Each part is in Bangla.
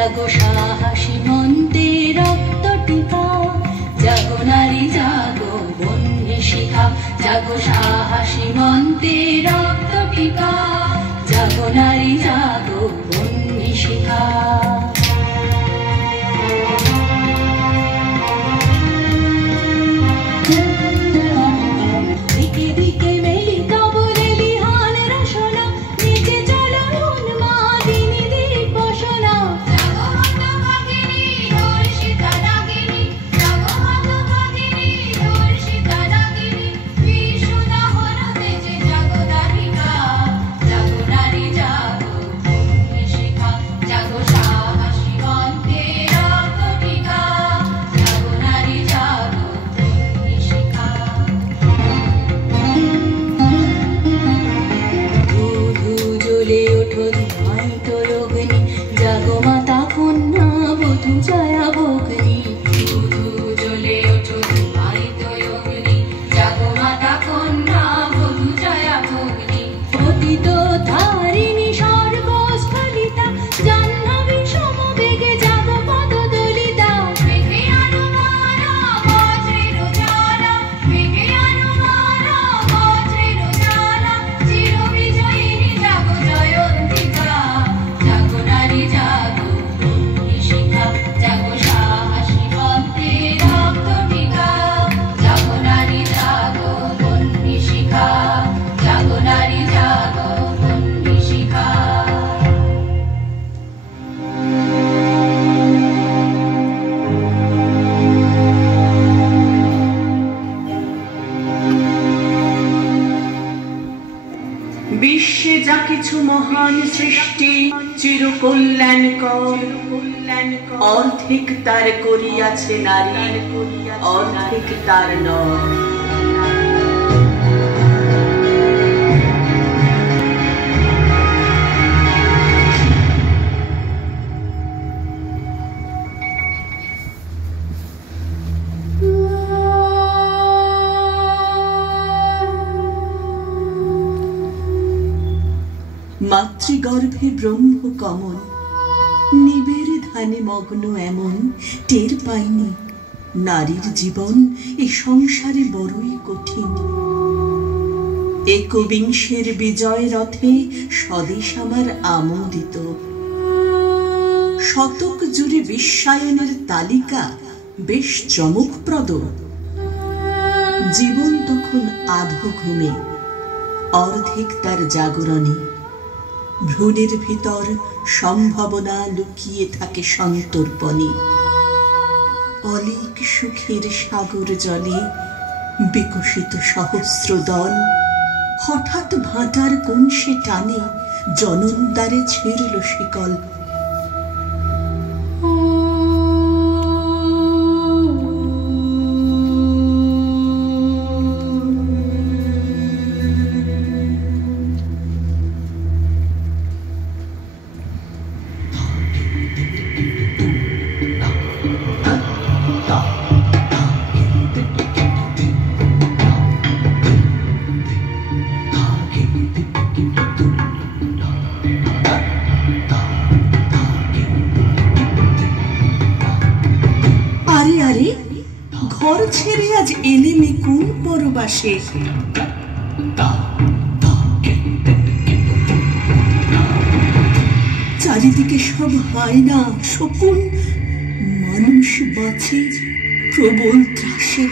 জাগো সাহসী মন্তে রক্ত টিকা, জাগো নারী জাগো বন্যে শিখা, জাগো সাহসী মন্তে রক্ত টিকা, জাগো নারী জাগো বন্যে শিখা। বিশ্বে যা কিছু মহান সৃষ্টি চির কল্যাণকর, অর্ধেক তার করিয়াছে নারী, অর্ধেক তার নর। মাতৃগর্ভে ব্রহ্ম কমল, নিবেড়ে ধ্যানে মগ্ন এমন টের পাইনি নারীর জীবন এ সংসারে বড়ই কঠিন। একবিংশের বিজয় রথে স্বদেশ আমার আমোদিত, শতক জুড়ে বিশ্বায়নের তালিকা বেশ চমকপ্রদ। জীবন তখন আধো ঘুমে, অর্ধেক তার জাগরণে, ভ্রূণের ভিতর সম্ভাবনা লুকিয়ে থাকে সন্তর্পণে। অলীক সুখের সাগর জলে বিকশিত সহস্র দল, হঠাৎ ভাটার কংসে টানে জননদ্বারে ছেড়ল শিকল। ঘর ছেড়ে আজ এলেমে কোন পরবাসে, চারিদিকে সব হায়না শকুন, মানুষ বাঁচে প্রবল ত্রাসে।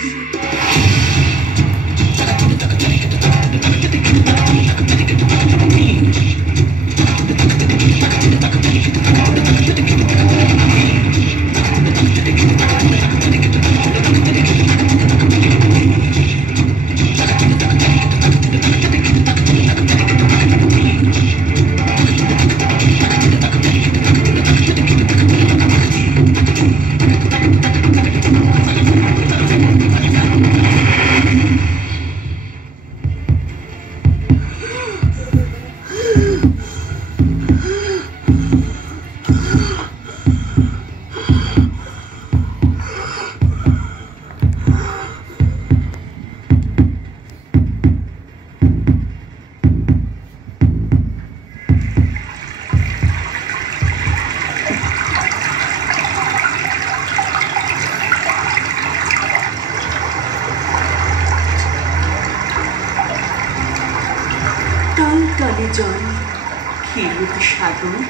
সাগর,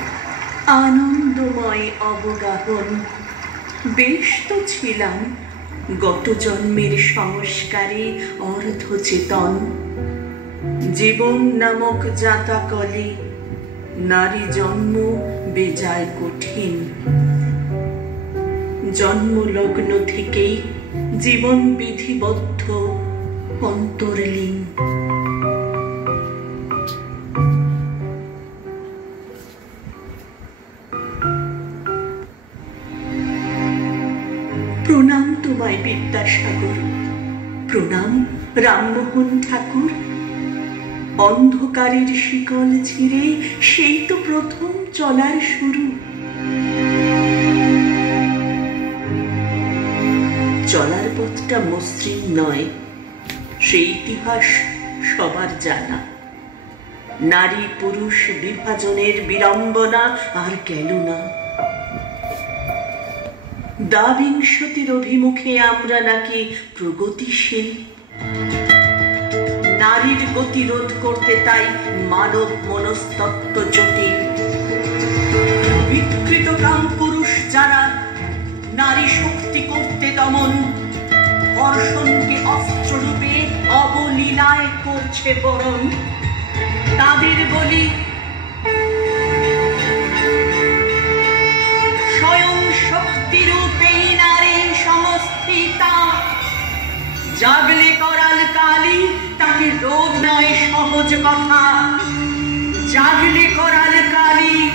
আনন্দময় অবগাহন। বেশ তো ছিলাম গত জন্মের সংস্কারে অর্ধচেতন। জীবন নামক জাতাকলে নারী জন্ম বেজায় কঠিন। জন্মলগ্ন থেকেই জীবন বিধিবদ্ধ অন্তর্লীন। প্রণাম তোমায় বিদ্যাসাগর, প্রণাম রামমোহন ঠাকুর। অন্ধকারের শিকল ছিঁড়ে সেই তো প্রথম চলার শুরু। চলার পথটা মসৃণ নয়, সেই ইতিহাস সবার জানা। নারী পুরুষ বিভাজনের বিড়ম্বনা আর গেল না। দ্বাবিংশতির অভিমুখে আমরা নাকি প্রগতিশীল। নারীর গতিরোধ করতে তাই মানব মনস্তত্ত্ব জটিল। বিকৃত কাম পুরুষ যারা নারী শক্তি করতে দমন, ধর্ষণকে অস্ত্ররূপে অবলীলায় করছে বরণ, তাদের বলি স্বয়ং শক্তিরূপেই নারী সমস্থিতা। জাগলে করাল কালী, তাকে রোগ নয় সহজ কথা। জাগলে করাল কালী,